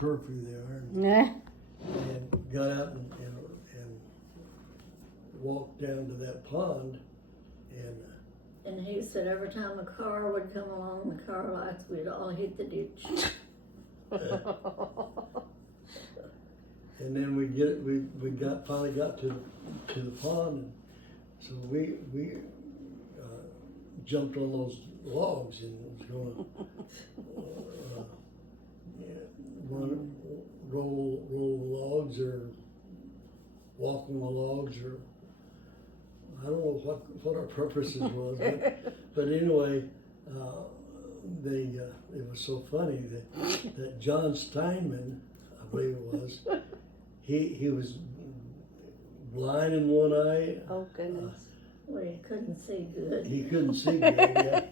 curfew there, Yeah. and got out and walked down to that pond, and And he said every time a car would come along, the car lights, we'd all hit the ditch. and then we finally got to the pond, and so we jumped on those logs and was going to roll the logs or walk on the logs, or I don't know what our purposes was, but anyway, it was so funny that John Steinman, I believe it was, he was blind in one eye. Oh goodness. Well, he couldn't see good. He couldn't see good,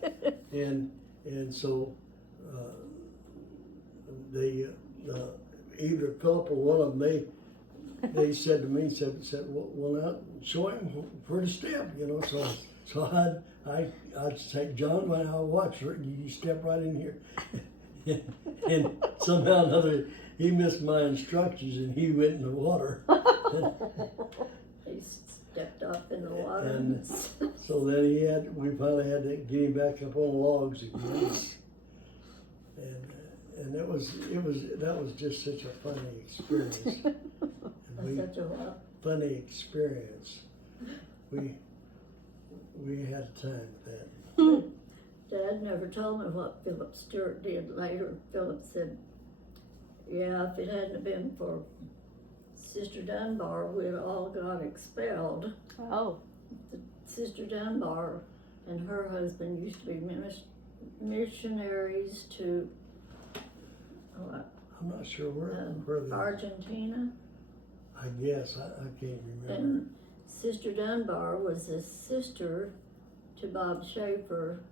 yeah. And so they either Philip or one of them, they said to me, said, well now show him where to step, you know. So I'd say, John, when I watch her, you step right in here. And somehow or another, he missed my instructions and he went in the water. He stepped off in the water. And so then we finally had to get him back up on logs again. And that was just such a funny experience. Such a what? Funny experience. We had a time with that. Dad never told me what Philip Stewart did later. Philip said, yeah, if it hadn't been for Sister Dunbar, we'd all got expelled. Oh. Sister Dunbar and her husband used to be missionaries to I'm not sure where they Argentina. I guess I can't remember. And Sister Dunbar was a sister to Bob Schaefer.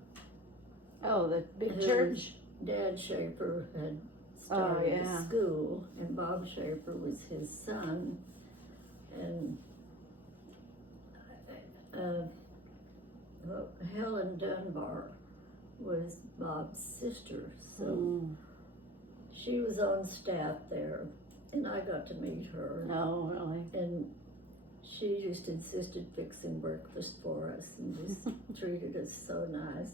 Oh, the big whose church. Dad Schaefer had started yeah. a school, and Bob Schaefer was his son. And Helen Dunbar was Bob's sister, so she was on staff there, and I got to meet her. Oh, really? And she just insisted fixing breakfast for us and just treated us so nice.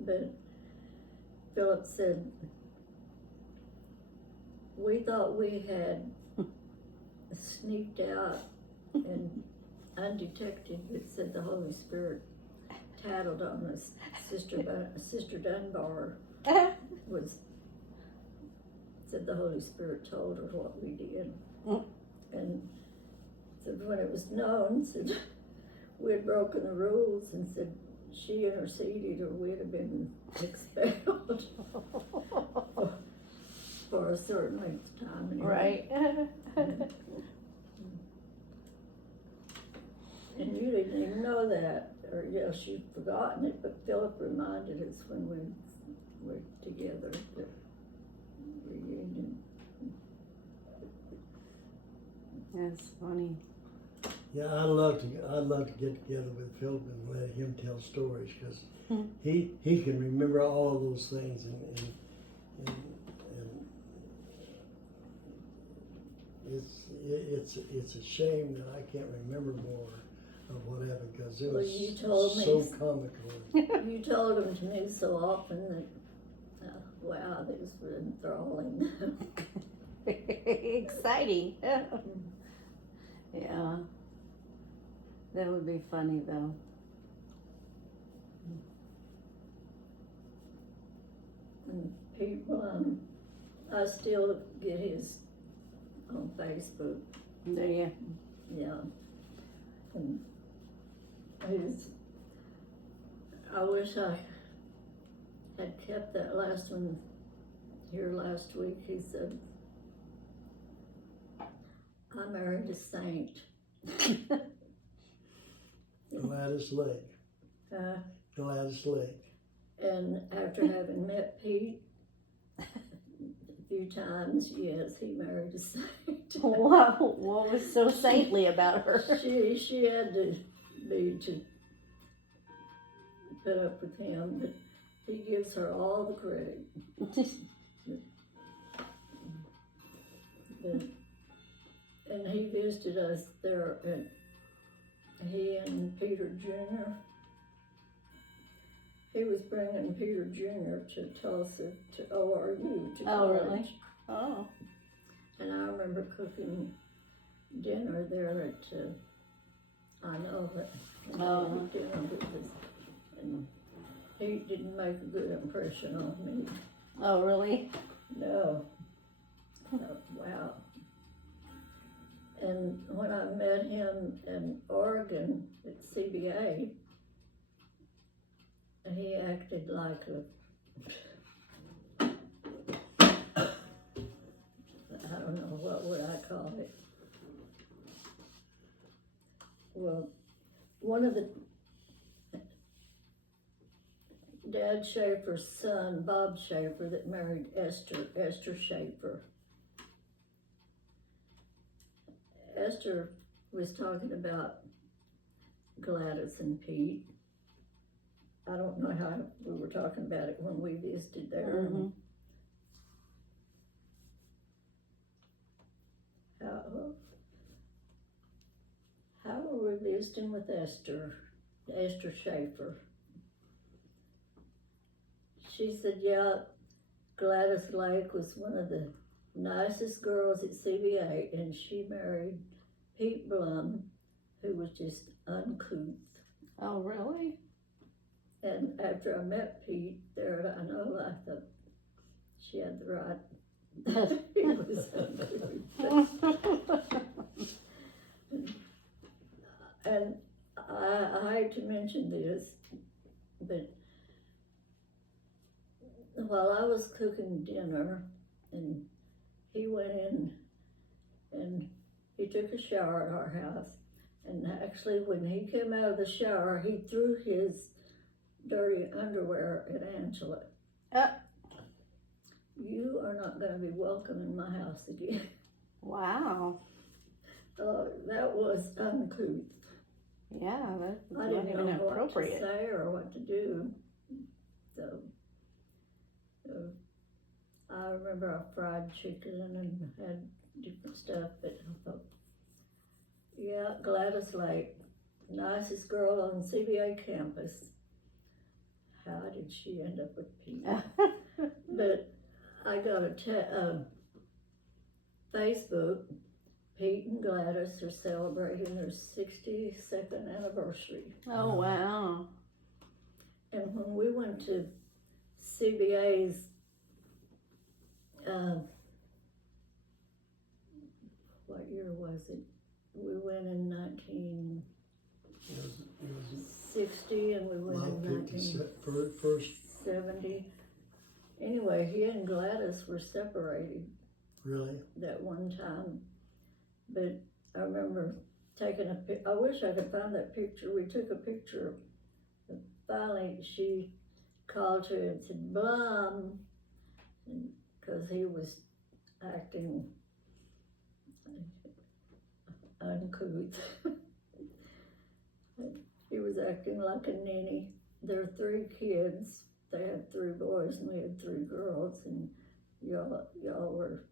But Philip said, we thought we had sneaked out and undetected, but said the Holy Spirit tattled on us. Sister Dunbar said the Holy Spirit told her what we did. And said when it was known, said we had broken the rules, and said she interceded or we'd have been expelled for a certain length of time. Anyway. Right. And you didn't even know that, or yes, you'd forgotten it, but Philip reminded us when we were together at the reunion. That's funny. Yeah, I'd love to get together with Philip and let him tell stories, because he can remember all of those things, and it's a shame that I can't remember more of what happened, because it was you told me so comical. You told them to me so often that, wow, this was enthralling. Exciting. Yeah. That would be funny though. And people, I still get his on Facebook. Do you? Yeah. And I wish I had kept that last one here last week. He said, I married a saint. Gladys Lake. Gladys Lake. And after having met Pete a few times, yes, he married a saint. Wow, what was so saintly about her? She had to be to put up with him, but he gives her all the credit. But, and he visited us there, and he and Peter Jr. He was bringing Peter Jr. to Tulsa, to ORU, to Oh, college. really? Oh. And I remember cooking dinner there at, I know that Oh. dinner because, and he didn't make a good impression on me. Oh, really? No. Wow. And when I met him in Oregon at CBA, he acted like a, I don't know, what would I call it? Well, one of the, Dad Schaefer's son, Bob Schaefer, that married Esther Schaefer. Esther was talking about Gladys and Pete. I don't know how we were talking about it when we visited there. Mhm. How were we visiting with Esther Schaefer? She said, yeah, Gladys Lake was one of the nicest girls at CBA, and she married Pete Blum, who was just uncouth. Oh, really? And after I met Pete there, I know I thought she had the right. He was uncouth. And I hate to mention this, but while I was cooking dinner, and he went in and he took a shower at our house, and actually when he came out of the shower, he threw his dirty underwear at Angela. You are not going to be welcome in my house again. Wow. That was uncouth. Yeah, that's I not didn't even know what to appropriate. say or what to do. So, I remember I fried chicken and had different stuff, but I thought, yeah, Gladys Lake, nicest girl on CBA campus. How did she end up with Pete? But I got a Facebook. Pete and Gladys are celebrating their 62nd anniversary. Oh, wow. And when we went to CBA's, what year was it? We went in 1960 and we went in 1970. Anyway, he and Gladys were separated. Really? That one time. But I remember taking I wish I could find that picture. We took a picture. Finally, she called her and said, Blum, because he was acting uncouth. He was acting like a ninny. There are 3 kids. They had 3 boys and we had 3 girls, and y'all were.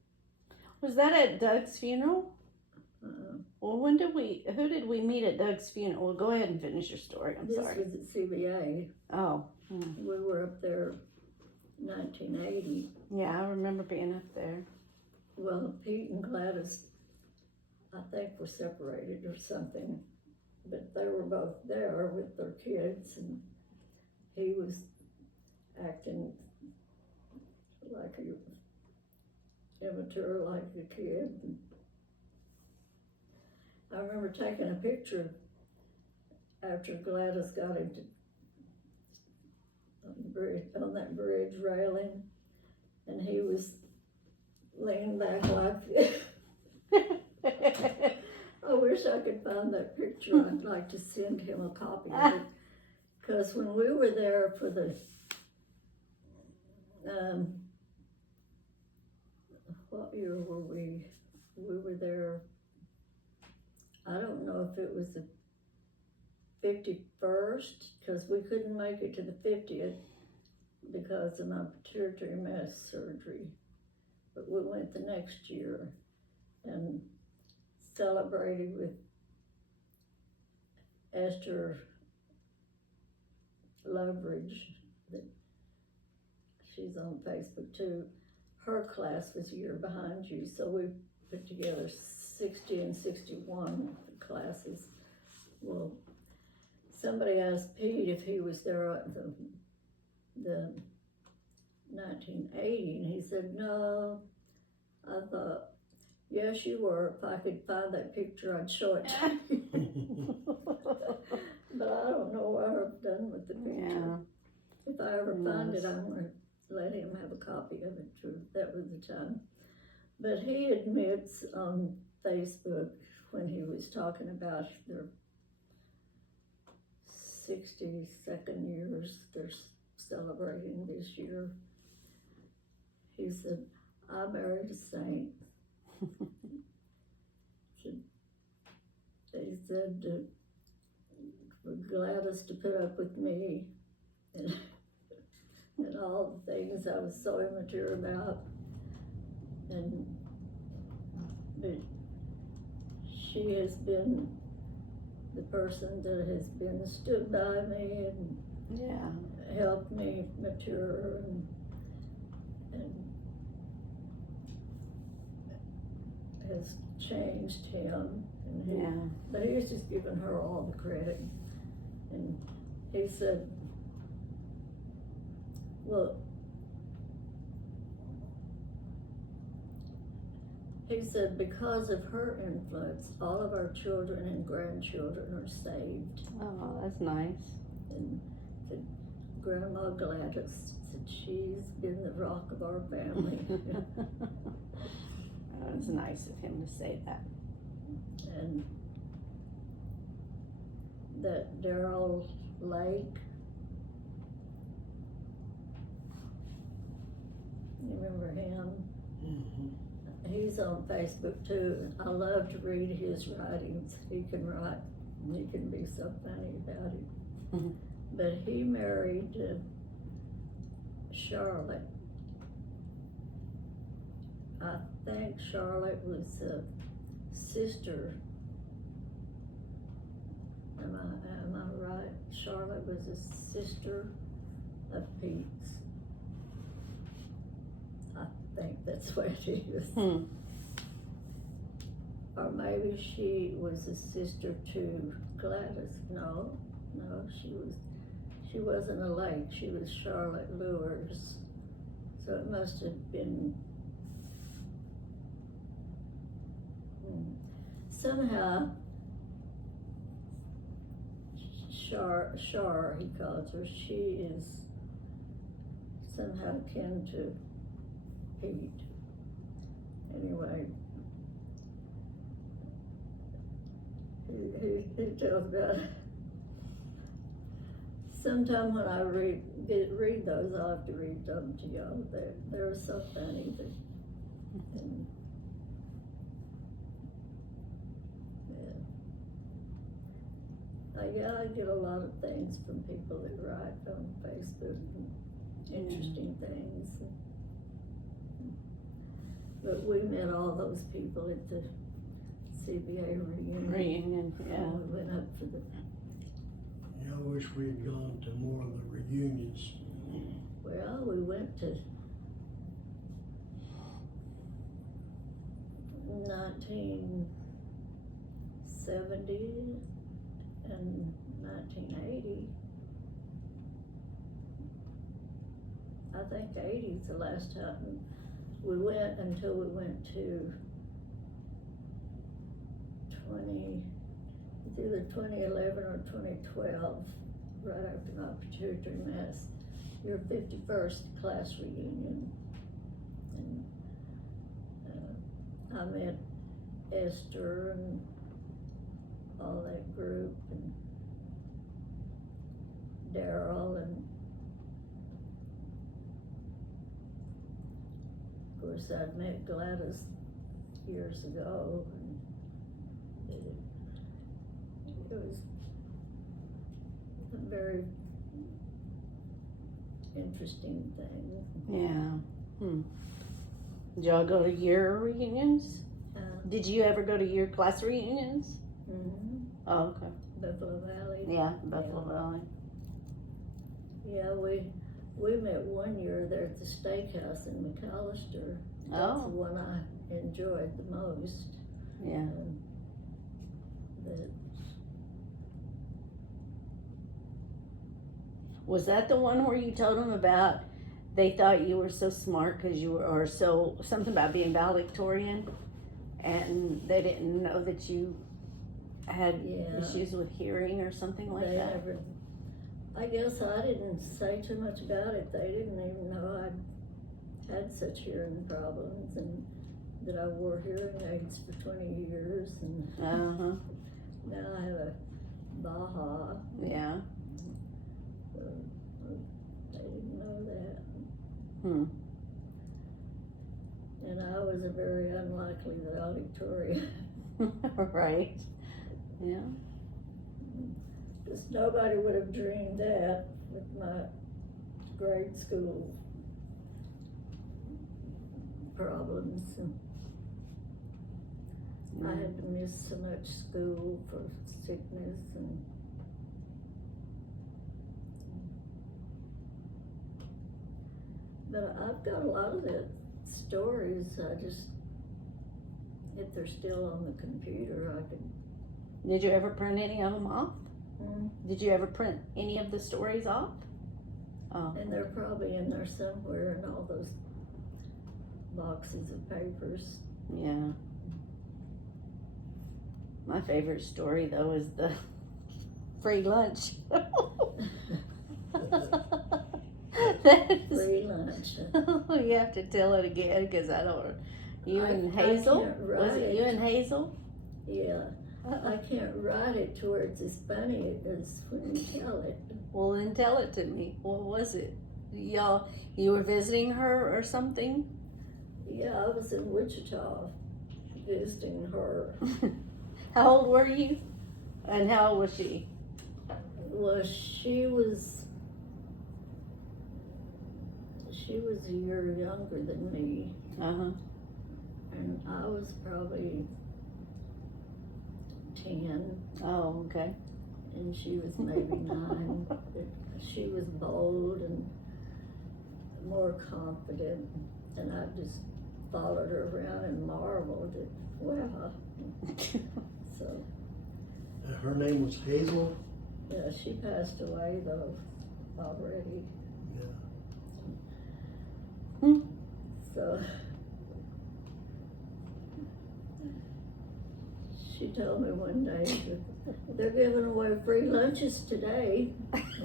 Was that at Doug's funeral? Uh, Well, who did we meet at Doug's funeral? Well, go ahead and finish your story. I'm sorry. This was at CBA. Oh. We were up there 1980. Yeah, I remember being up there. Well, Pete and Gladys, I think, were separated or something, but they were both there with their kids, and he was acting like a immature, like a kid. I remember taking a picture after Gladys got him on that bridge railing, and he was leaning back like this. I wish I could find that picture. I'd like to send him a copy of it. Because when we were there for the, what year were we? We were there, I don't know if it was the 51st, because we couldn't make it to the 50th because of my pituitary mass surgery. But we went the next year. and celebrated with Esther Loveridge, that she's on Facebook too. Her class was a year behind you, so we put together 60 and 61 classes. Well, somebody asked Pete if he was there at the 1980, and he said, no. I thought, yes, you were. If I could find that picture, I'd show it to you. But I don't know what I've done with the picture. Yeah. If I ever find it, Yes. I'm going to let him have a copy of it too. That was the time. But he admits on Facebook when he was talking about their 62nd years they're celebrating this year. He said, I married a saint. They said for Gladys to put up with me and all the things I was so immature about. But she has been the person that has been stood by me and Yeah. helped me mature and has changed him. And he, Yeah. but he's just given her all the credit. And he said, well, he said, because of her influence, all of our children and grandchildren are saved. Oh, that's nice. And said, Grandma Gladys said, she's been the rock of our family. It was nice of him to say that. And that Daryl Lake, you remember him? He's on Facebook too. I love to read his writings. He can write, and he can be so funny about it. Mhm. But he married Charlotte. I think Charlotte was a sister. Am I right? Charlotte was a sister of Pete's. I think that's what it is. Hmm. Or maybe she was a sister to Gladys. No, she wasn't a Lake. She was Charlotte Lewis. So it must have been somehow Char, he calls her, she is somehow kin to Pete. Anyway, he tells about sometime when I read those, I'll have to read them to y'all. They're so funny. And, yeah, I get a lot of things from people that write on Facebook, and interesting things. But we met all those people at the CBA reunion. Yeah. We went up for the, Yeah, I wish we had gone to more of the reunions. well, we went to 1970 and 1980. I think 80 is the last time we went until we went to it's either 2011 or 2012, right after my pituitary mass, your 51st class reunion. And I met Esther and all that group, and Daryl, and of course I'd met Gladys years ago, and it was a very interesting thing. Yeah. Hmm. Did y'all go to year reunions? Did you ever go to your class reunions? Mm-hmm. Oh, okay. Buffalo Valley. Yeah, Buffalo Valley. Yeah, we met one year there at the steakhouse in McAllister. That's the Oh, one I enjoyed the most. yeah. But Was that the one where you told them about they thought you were so smart because you were, or so, something about being valedictorian, and they didn't know that you had Yeah. issues with hearing or something like they that? never, I guess I didn't say too much about it. They didn't even know I'd had such hearing problems and that I wore hearing aids for 20 years and Uh-huh, now I have a Baja. yeah. So they didn't know that. Hmm. And I was a very unlikely valedictorian. Right. Yeah. Because nobody would have dreamed that with my grade school problems. And I had to miss so much school for sickness and but I've got a lot of the stories. I just, if they're still on the computer, I could. Did you ever print any of them off? Mm, Did you ever print any of the stories off? Oh, and they're probably in there somewhere in all those boxes of papers. yeah. My favorite story though is the free lunch. That is, Free lunch. you have to tell it again because I don't. You and I Hazel? can't Was it write you and Hazel? Yeah, I can't write it to where it's as funny as when you tell it. Well, then tell it to me. What was it? Y'all, you were visiting her or something? Yeah, I was in Wichita visiting her. How old were you? And how old was she? Well, she was a year younger than me, Uh-huh. and I was probably 10, Oh, okay. and she was maybe 9. But she was bold and more confident, and I just followed her around and marveled at, wow. So, Her name was Hazel. yeah, she passed away though already. Yeah. So she told me one day that they're giving away free lunches today.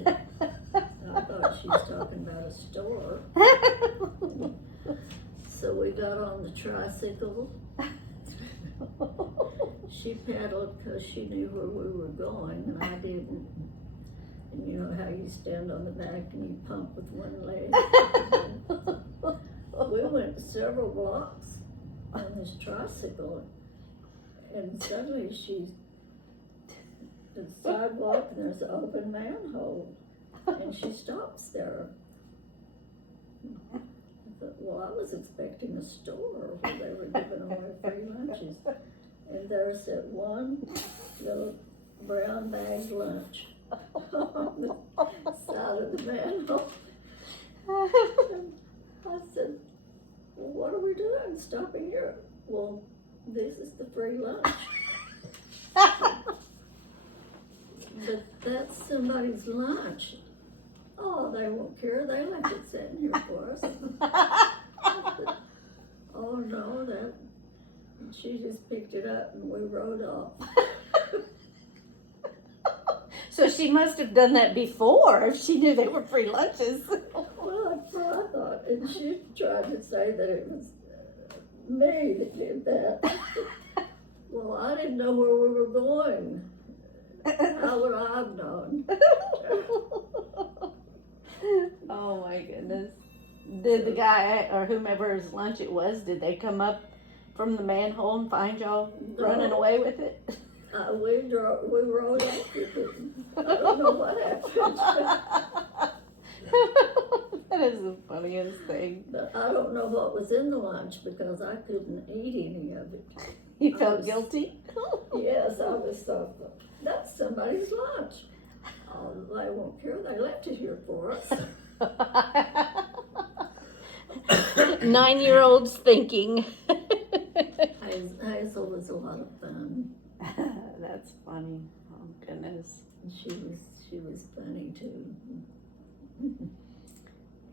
I thought she was talking about a store. So we got on the tricycle. She pedaled because she knew where we were going and I didn't. And you know how you stand on the back and you pump with one leg. We went several blocks on this tricycle and suddenly she's the sidewalk and there's an open manhole and she stops there. I thought, well, I was expecting a store where they were giving away free lunches. And there's that one little brown bag lunch on the side of the manhole. And I said, well, what are we doing stopping here? Well, this is the free lunch. But that's somebody's lunch. Oh, they won't care. They left it sitting here for us. Oh no, that she just picked it up and we rode off. So she must have done that before if she knew they were free lunches. Well, that's what I thought. And she tried to say that it was me that did that. Well, I didn't know where we were going. How would I have known? Oh my goodness. Did the guy or whomever's lunch it was, did they come up from the manhole and find y'all running away with it? We rode off with it. I don't know what happened. That is the funniest thing. But I don't know what was in the lunch because I couldn't eat any of it. You I felt was- guilty? Yes, I was so, that's somebody's lunch. Oh, they won't care, they left it here for us. 9-year-olds thinking. Hazel was a lot of fun. That's funny. Oh goodness. She was funny too.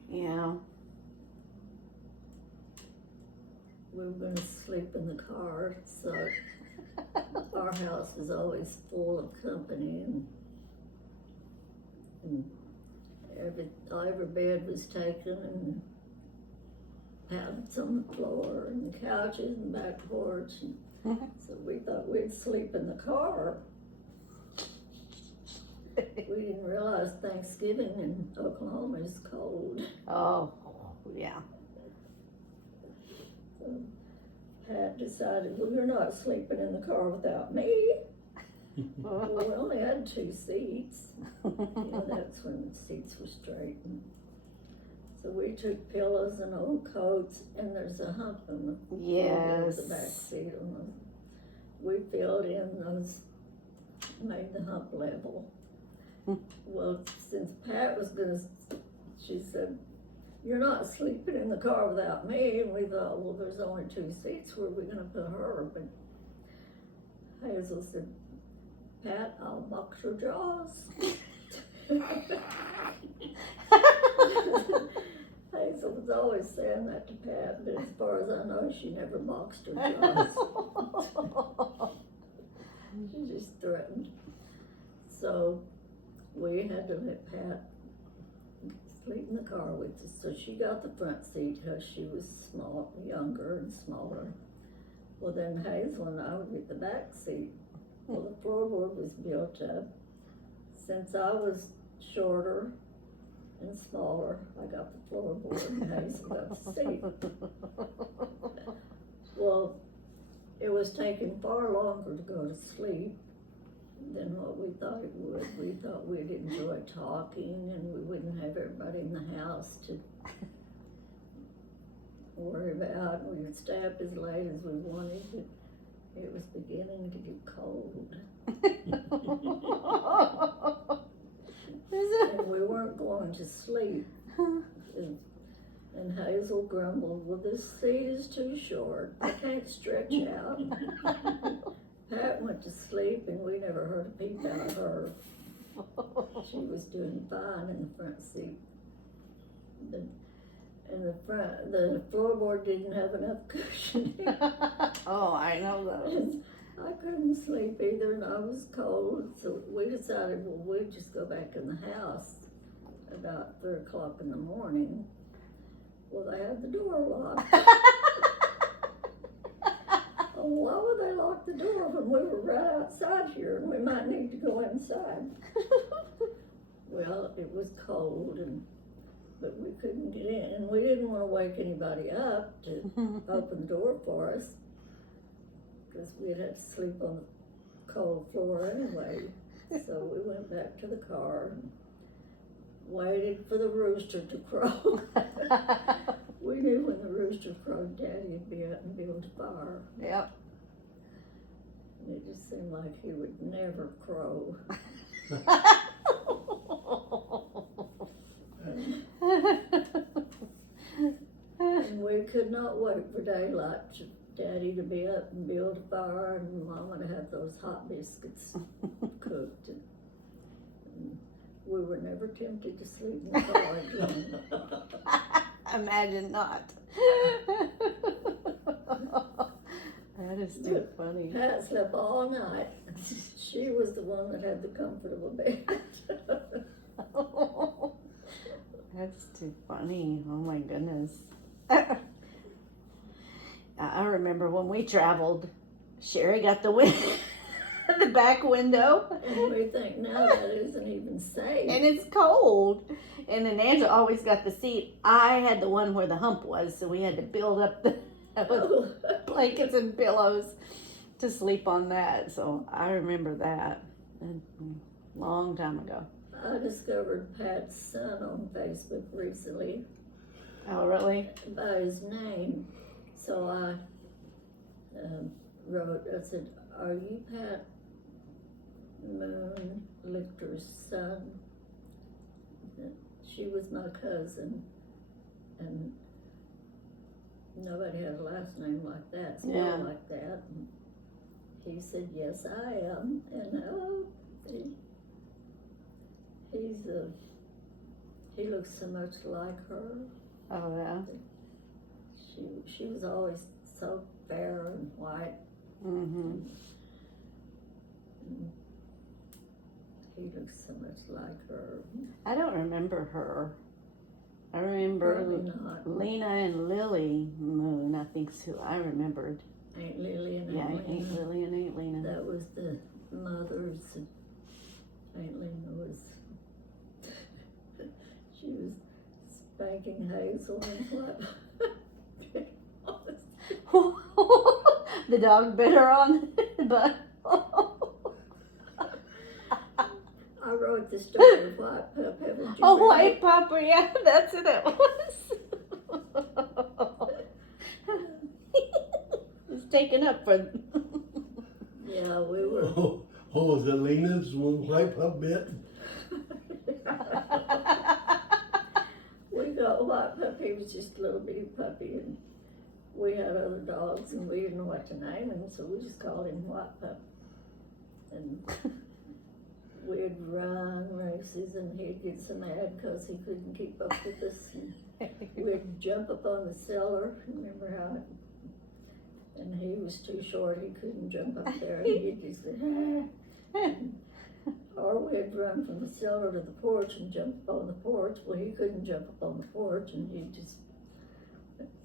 Yeah. We were gonna sleep in the car, so our house was always full of company, and every bed was taken, and pads on the floor, and the couches and back porch, and so we thought we'd sleep in the car. We didn't realize Thanksgiving in Oklahoma is cold. Oh, yeah. So Pat decided, well, you're not sleeping in the car without me. Well, we only had 2 seats. That's when the seats were straightened. So we took pillows and old coats, and there's a hump in the Yes. the back seat on them. We filled in those, made the hump level. Well, since Pat was gonna, she said, you're not sleeping in the car without me, and we thought, well, there's only 2 seats, where are we gonna put her? But Hazel said, Pat, I'll box your jaws. Hazel was always saying that to Pat, but as far as I know, she never boxed her jaws. She just threatened. So we had to let Pat sleep in the car with us. So she got the front seat because she was small, younger and smaller. Well, then Hazel and I would get the back seat. Well, the floorboard was built up. Since I was shorter and smaller, I got the floorboard and Hazel got the seat. Well, it was taking far longer to go to sleep than what we thought it would. We thought we'd enjoy talking and we wouldn't have everybody in the house to worry about. We would stay up as late as we wanted, but it was beginning to get cold. And we weren't going to sleep. And Hazel grumbled, well, this seat is too short. I can't stretch out. Pat went to sleep and we never heard a peep out of her. She was doing fine in the front seat. But in the front, the floorboard didn't have enough cushion. Oh, I know those. I couldn't sleep either and I was cold, so we decided, well, we'd just go back in the house about 3 o'clock in the morning. Well, they had the door locked. Oh, why would they lock the door when we were right outside here and we might need to go inside? Well, it was cold, but we couldn't get in, and we didn't want to wake anybody up to open the door for us, because we'd have to sleep on the cold floor anyway. So we went back to the car and waited for the rooster to crow. We knew when the rooster crowed, Daddy'd be out and build a fire. Yep. And it just seemed like he would never crow. And we could not wait for daylight for Daddy to be up and build a fire and Mama to have those hot biscuits cooked. And we were never tempted to sleep in the car again. Imagine not. That is too funny. Pat slept all night. She was the one that had the comfortable bed. That's too funny. Oh my goodness. I remember when we traveled, Sherry got the the back window. And we think now that isn't even safe. And it's cold. And then Angela always got the seat. I had the one where the hump was, so we had to build up the with blankets and pillows to sleep on that. So I remember that a long time ago. I discovered Pat's son on Facebook recently Oh, really? by his name. So I wrote, I said, "Are you Pat Moon Lichter's son?" She was my cousin, and nobody had a last name like that, spelled Yeah. like that. And he said, "Yes, I am." And he looks so much like her. Oh, yeah. She was always so fair and white. Mm-hmm. And he looks so much like her. I don't remember her. I remember Probably not. Lena and Lily Moon, I think's who I remembered. Aunt Lily and Yeah, Aunt Aunt Lena. Lily and Aunt Lena. That was the mothers. And Aunt Lena was, she was spanking Hazel and what? The dog bit her on the butt. I wrote the story of White Pup. Haven't you Oh, read White it? Papa, yeah, that's what it was. It's taken up for. Yeah, we were. Oh, was it Lena's one White Pup bit? We got White Pup. He was just a little bitty puppy, and we had other dogs, and we didn't know what to name him, so we just called him White Pup. And we'd run races, and he'd get so mad because he couldn't keep up with us. And we'd jump up on the cellar. Remember how? And he was too short; he couldn't jump up there. And he'd just say, "Ah." Or we'd run from the cellar to the porch and jump up on the porch. Well, he couldn't jump up on the porch, and he just.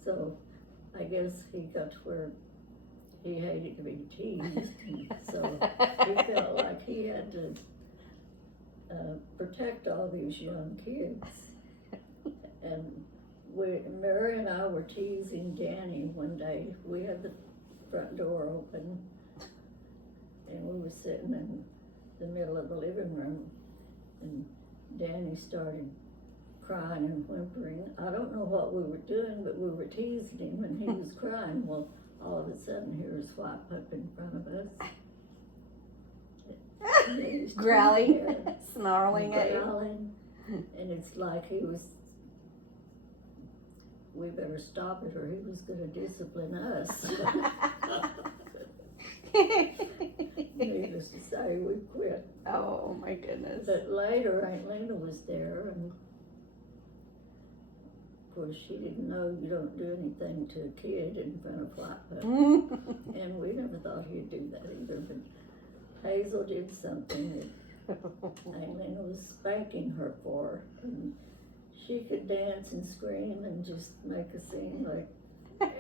So, I guess he got to where he hated to be teased, and so he felt like he had to protect all these young kids. And Mary and I were teasing Danny one day. We had the front door open, and we were sitting in the middle of the living room, and Danny started crying and whimpering. I don't know what we were doing, but we were teasing him, and he was crying. Well, all of a sudden, here's White Pup in front of us. And he's Growling, there, snarling at you. growling, and it's like he was, we better stop it or he was gonna discipline us. Needless to say, we quit. Oh my goodness. But later, Aunt Lena was there, and of course she didn't know you don't do anything to a kid in front of White Pup. And we never thought he'd do that either, but Hazel did something that Aunt Lena was spanking her for. And she could dance and scream and just make a scene like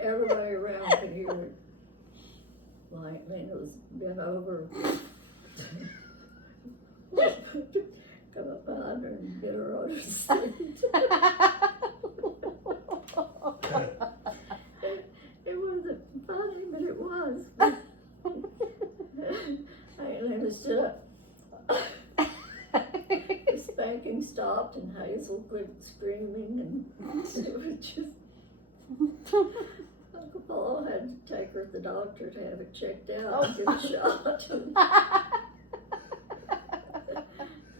everybody around could hear it. Well, Aunt Lena was bent over, come up behind her and get her on her seat. It wasn't funny, but it was. Aunt Lena stood up. The spanking stopped and Hazel quit screaming, and it was just, Uncle Paul had to take her to the doctor to have it checked out and get a shot.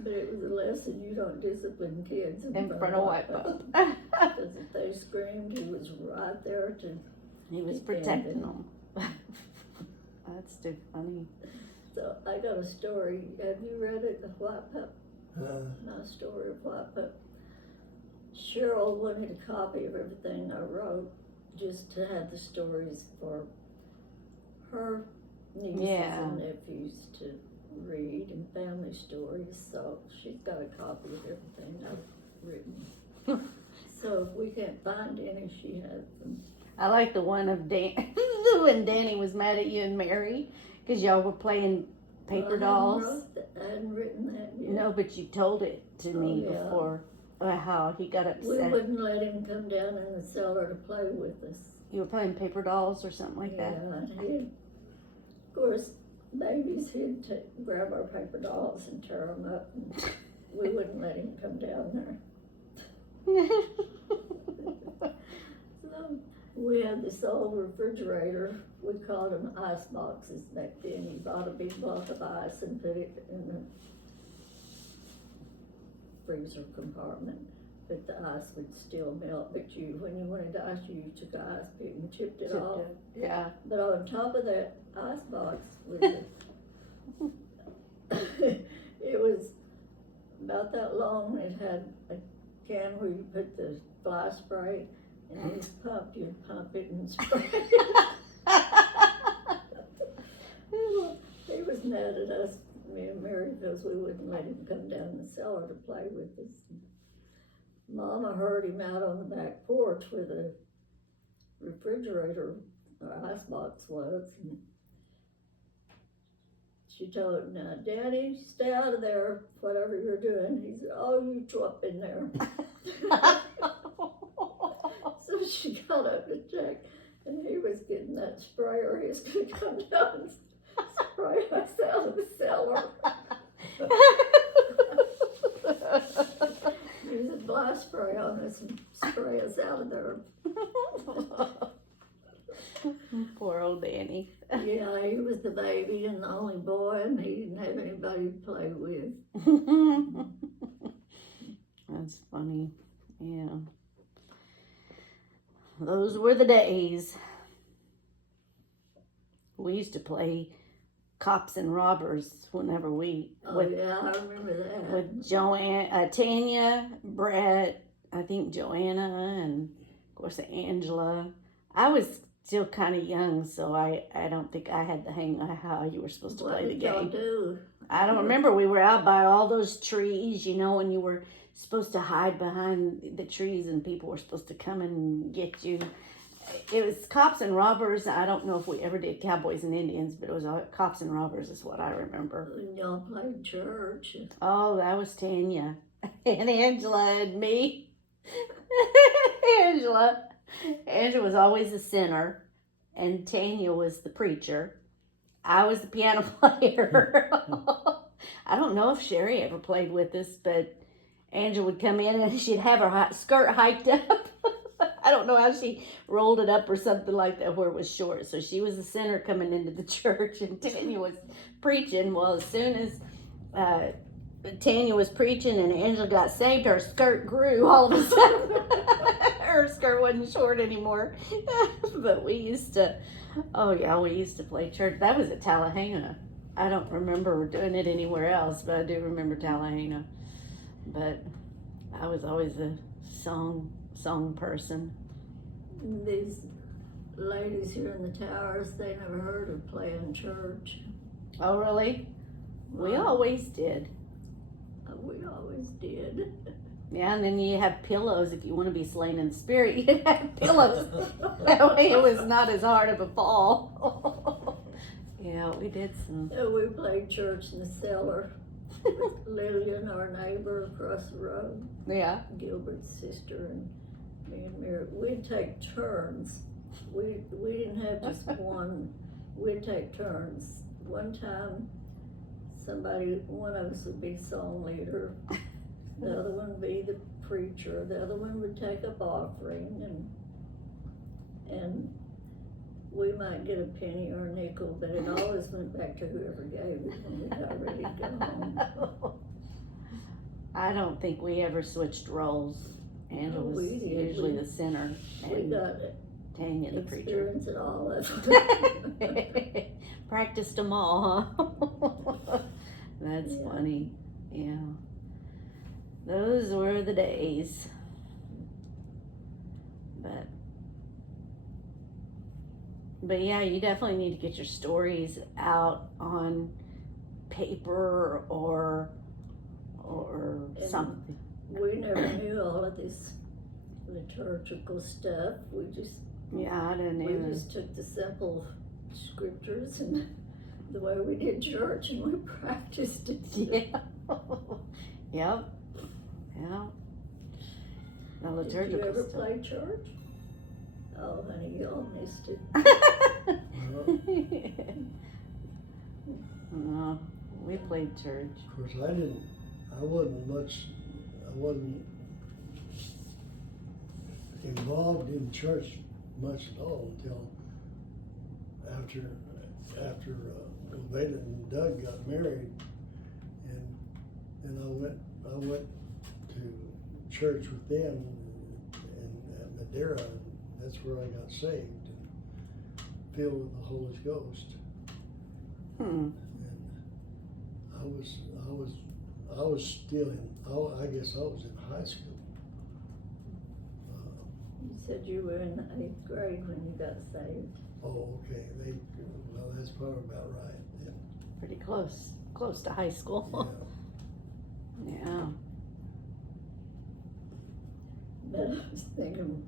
But it was a lesson: you don't discipline kids In front of White Pup. Because if they screamed, he was right there to. He was protecting them. That's too funny. So I got a story. Have you read it, The White Pup? Uh, My story of White Pup. Cheryl wanted a copy of everything I wrote, just to have the stories for her nieces Yeah. and nephews to read, and family stories. So she's got a copy of everything I've written. So if we can't find any, she has them. I like the one of when Danny was mad at you and Mary because y'all were playing paper dolls. I hadn't written that yet. No, but you told it to me Oh, yeah. before. How he got We upset. wouldn't let him come down in the cellar to play with us. You were playing paper dolls or something like Yeah, that. and he'd, of course, babies, he'd grab our paper dolls and tear them up. And we wouldn't let him come down there. So we had this old refrigerator. We called them ice boxes back then. You bought a big block of ice and put it in the freezer compartment, but the ice would still melt. But when you wanted ice, you took an ice pick and chipped it off. Yeah. But on top of that ice box was it was about that long. It had a can where you put the fly spray, and this pump, you'd pump it and spray it. He was mad at us, me and Mary, because we wouldn't let him come down the cellar to play with us. Mama heard him out on the back porch where the refrigerator or ice box was. And she told him, "Now, Daddy, stay out of there, whatever you're doing." He said, "Oh, you go up in there." So she got up to check, and he was getting that sprayer. He was going to come down and spray us out of the cellar. Use a fly spray on us and spray us out of there. Poor old Danny. Yeah, he was the baby and the only boy, and he didn't have anybody to play with. That's funny. Yeah. Those were the days. We used to play cops and robbers whenever we Yeah, I remember that. with Joanne, Tanya, Brett, I think Joanna, and of course Angela. I was still kind of young, so I don't think I had the hang of how you were supposed to play the What did y'all game. do? I don't remember. We were out by all those trees, and you were supposed to hide behind the trees, and people were supposed to come and get you. It was cops and robbers. I don't know if we ever did cowboys and Indians, but it was cops and robbers is what I remember. When y'all played church. Oh, that was Tanya and Angela and me. Angela was always the sinner, and Tanya was the preacher. I was the piano player. I don't know if Sherry ever played with us, but Angela would come in and she'd have her skirt hiked up. I don't know how she rolled it up or something like that where it was short. So she was the sinner coming into the church, and Tanya was preaching. Well, as soon as Tanya was preaching and Angela got saved, her skirt grew all of a sudden. Her skirt wasn't short anymore. But we used to play church. That was at Tallahassee. I don't remember doing it anywhere else, but I do remember Tallahassee. But I was always a song person. These ladies here in the towers, they never heard of playing church. Oh, really? We Well, always did. We always did. Yeah, and then you have pillows if you want to be slain in the spirit. You could have pillows. That way it was not as hard of a fall. Yeah, we did some. We played church in the cellar with Lillian, our neighbor across the road, Yeah. Gilbert's sister, and me and Mary. We'd take turns. We didn't have just one. We'd take turns. One time, one of us would be song leader, the other one would be the preacher, the other one would take up offering, and we might get a penny or a nickel, but it always went back to whoever gave it when we got ready to go home. I don't think we ever switched roles. Angela was we did. usually the sinner, We and got Tanya the preacher. experience at all of it. Practiced them all, huh? That's Yeah. funny. Yeah. Those were the days. But yeah, you definitely need to get your stories out on paper or And something. We never knew all of this liturgical stuff. Yeah, I didn't We even. just took the simple scriptures and the way we did church, and we practiced it. Yeah. Yep. Yeah. The liturgical Did you ever stuff. play church? Oh, honey, you all missed it. No, we played church. Of course, I wasn't involved in church much at all until after Veda and Doug got married, and I went to church with them at Madera, and that's where I got saved and filled with the Holy Ghost. Hmm. And I was still I guess I was in high school. You said you were in the 8th grade when you got saved. Oh, okay. Well, that's probably about right. Yeah. Pretty close to high school. Yeah. Yeah. But I was thinking,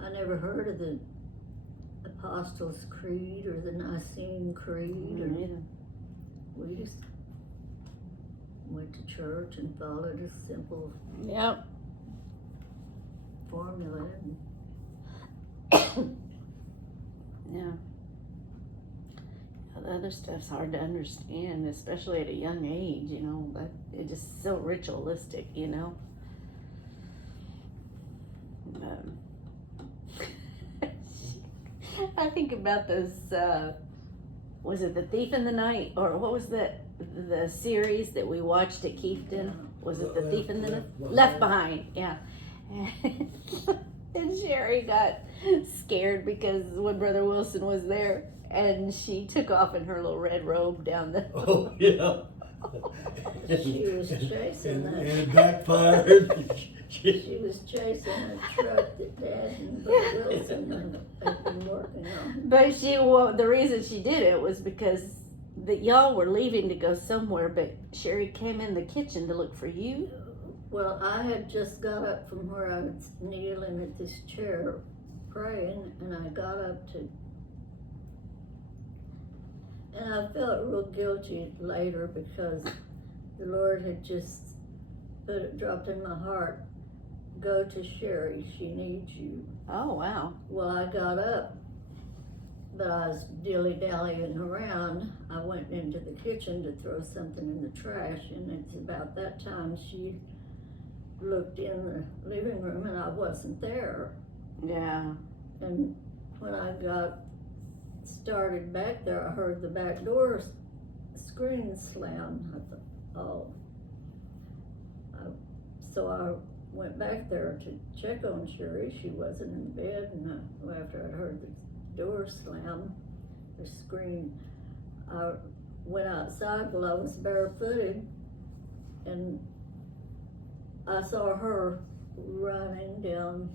I never heard of the Apostles' Creed or the Nicene Creed. Me neither. We just went to church and followed a simple Yep. formula. Yeah. The other stuff's hard to understand, especially at a young age, you know, but it's just so ritualistic, you know. I think about those, was it The Thief in the Night, or what was the series that we watched at Keefton? Was it The Thief in the Night? Left Behind, yeah. And Sherry got scared because when Brother Wilson was there, and she took off in her little red robe down the. Oh, yeah. She was chasing and that. it backfired. She was chasing a truck that Dad and Brother Wilson had been working on. But the reason she did it was because that y'all were leaving to go somewhere, but Sherry came in the kitchen to look for you. Well, I had just got up from where I was kneeling at this chair praying, and I got up to, and I felt real guilty later because the Lord had just dropped in my heart, go to Sherry, she needs you. Oh, wow. Well, I got up, but I was dilly-dallying around. I went into the kitchen to throw something in the trash, and it's about that time she looked in the living room and I wasn't there. Yeah. And when I got started back there, I heard the back door screen slam. I thought, oh. So I went back there to check on Sherry. She wasn't in bed, and after I heard the door slam, the screen, I went outside. Well, I was barefooted, and I saw her running down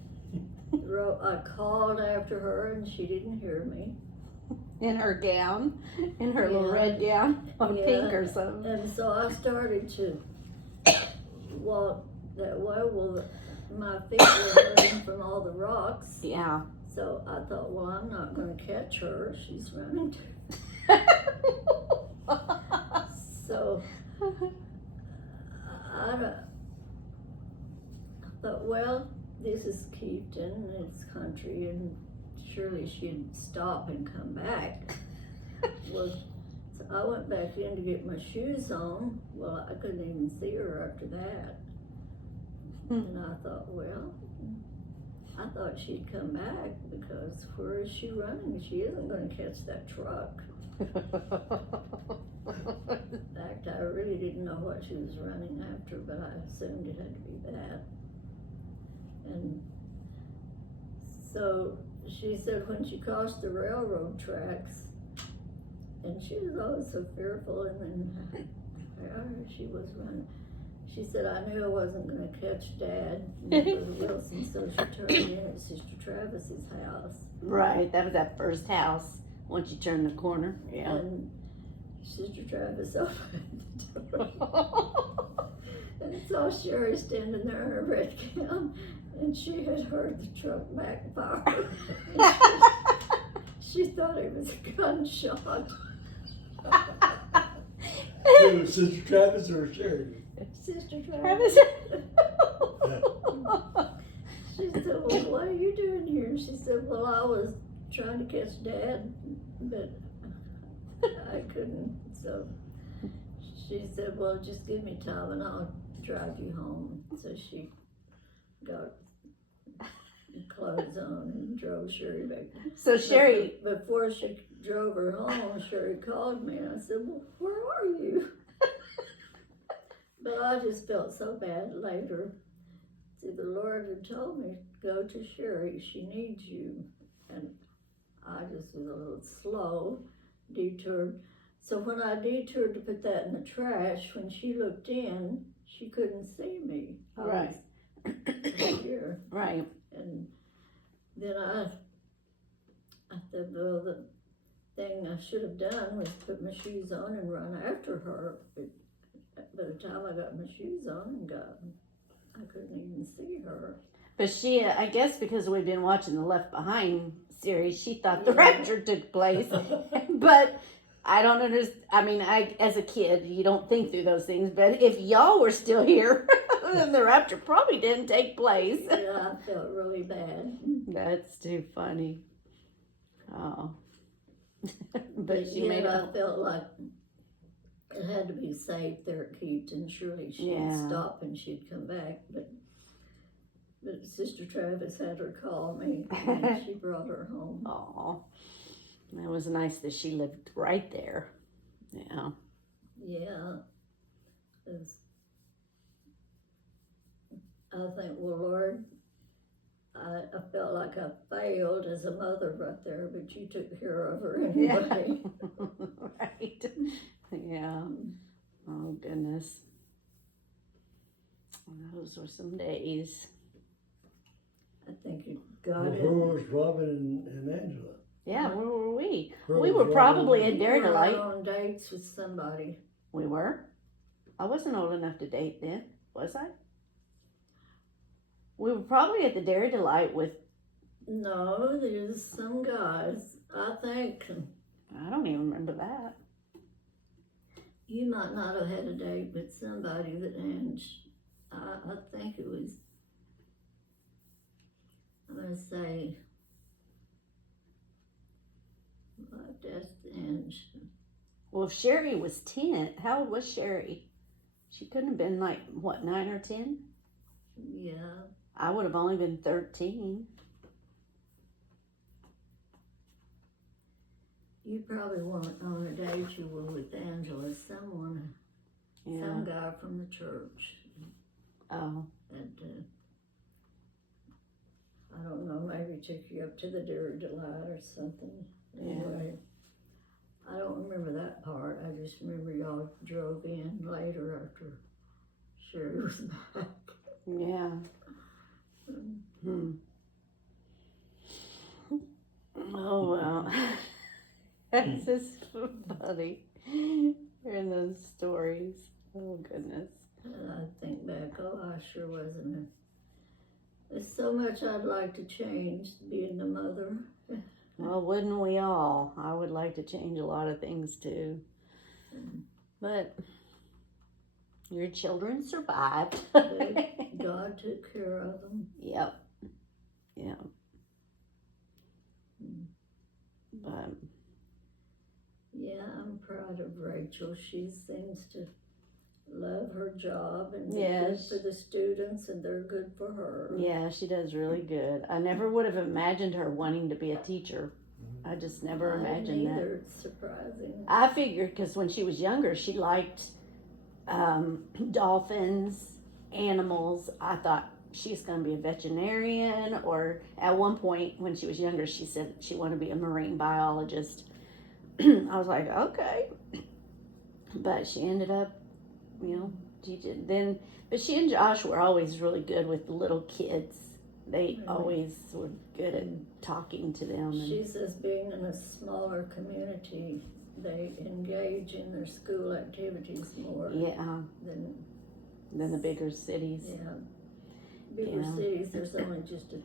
the road. I called after her, and she didn't hear me. In her gown, in her little Yeah. red gown, or Yeah. pink or something. And so I started to walk that way. Well, my feet were hurting from all the rocks. Yeah. So I thought, well, I'm not going to catch her. She's running. So I thought, well, this is Keefton, it's country, and surely she'd stop and come back. Well, so I went back in to get my shoes on. Well, I couldn't even see her after that. And I thought, well, I thought she'd come back because where is she running? She isn't going to catch that truck. In fact, I really didn't know what she was running after, but I assumed it had to be that. And so she said when she crossed the railroad tracks, and she was always so fearful, and then she was running. She said, I knew I wasn't going to catch Dad and Brother Wilson, so she turned in at Sister Travis's house. Right, that was that first house once you turn the corner. Yeah. And Sister Travis opened the door and saw Sherry standing there in her red gown, and she had heard the truck backfire. She thought it was a gunshot. It was Sister Travis or Sherry? Sister Travis. Travis. She said, well, what are you doing here? She said, well, I was trying to catch Dad, but I couldn't. So she said, well, just give me time and I'll drive you home. So she got clothes on and drove Sherry back. So Sherry, But before she drove her home, Sherry called me and I said, well, where are you? But I just felt so bad later. See, the Lord had told me, go to Sherry, she needs you. And I just was a little slow, detoured. So when I detoured to put that in the trash, when she looked in, she couldn't see me. Right. I was here. right. And then I said, well, the thing I should have done was put my shoes on and run after her. But by the time I got my shoes on and I couldn't even see her. But she, I guess because we've been watching the Left Behind series, she thought the Yeah. rapture took place. But I don't understand. I mean, as a kid, you don't think through those things. But if y'all were still here, then the rapture probably didn't take place. Yeah, I felt really bad. That's too funny. Oh. But But she yet made I it. felt like it had to be safe there at Keaton. Surely she'd Yeah. stop and she'd come back. But Sister Travis had her call me and she brought her home. Oh. It was nice that she lived right there. Yeah. Yeah. 'Cause I think, well, Lord, I felt like I failed as a mother right there, but you took care of her anyway. Right. Yeah. Oh, goodness. Those were some days. I think you Well, got it. where was Robin and Angela? Yeah, where were we? Where We was were probably Robin? at Dare We were Delight. on dates with somebody. We were? I wasn't old enough to date then, was I? We were probably at the Dairy Delight with, No, there's some guys. I think I don't even remember that. you might not have had a date with somebody that I think it was, I'm going to say, that's Ange. Well, if Sherry was 10, how old was Sherry? She couldn't have been like, what, 9 or 10? Yeah. I would have only been 13. You probably weren't on a date, you were with Angela, some Yeah. guy from the church. Oh, And I don't know, maybe took you up to the Dairy Delight or something. Anyway, I don't remember that part. I just remember y'all drove in later after Sherry was back. yeah. Hmm. Oh, well. That's just funny. Hearing those stories. Oh, goodness. And I think back, oh, I sure wasn't. There's so much I'd like to change being the mother. Well, wouldn't we all? I would like to change a lot of things too. But your children survived. But God took care of them. Yep. Yep. But Yeah, I'm proud of Rachel. She seems to love her job and be Yes. good for the students, and they're good for her. yeah, she does really good. I never would have imagined her wanting to be a teacher. I just never imagined that. Either. It's surprising. I figured because when she was younger, she liked dolphins, animals. I thought she's going to be a veterinarian, or at one point when she was younger, she said she wanted to be a marine biologist. I was like, okay. But she ended up, teaching. Then, but she and Josh were always really good with the little kids. They always were good at talking to them. And, She says being in a smaller community, they engage in their school activities more yeah, than the bigger cities. yeah. Bigger Yeah. cities, there's only just a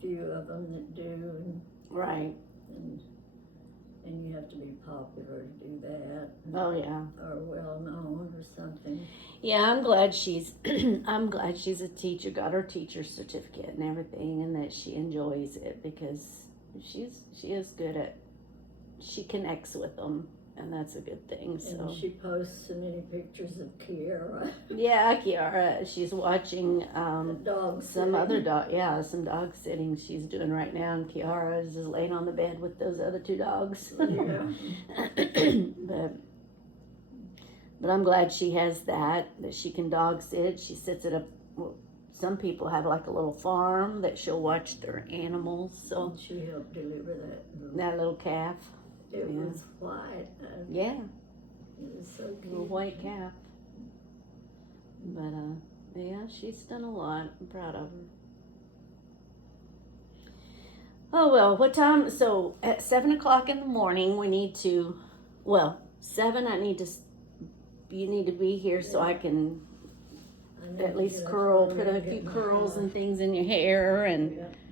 few of them that do, Right. and you have to be popular to do that, Oh yeah. or well known or something. Yeah, I'm glad she's I'm glad she's a teacher, got her teacher's certificate and everything, and that she enjoys it because she is good at, she connects with them. and that's a good thing. And So she posts so many pictures of Kiara. yeah, Kiara, she's watching Dogs. some other dog. Yeah, some dog sitting she's doing right now, and Kiara is just laying on the bed with those other two dogs. Yeah. But I'm glad she has that she can dog sit. She sits at a. Well, some people have like a little farm that she'll watch their animals. So She helped deliver that. that little calf, It yeah. was white. And yeah, it was so cute. little white calf. But yeah, she's done a lot. I'm proud of her. Oh well, what time? So at 7:00 in the morning, we need to. Well, 7. I need to. You need to be here so I can I need at to least get up curl, early put a and few get my curls hair. and things in your hair, and Yeah.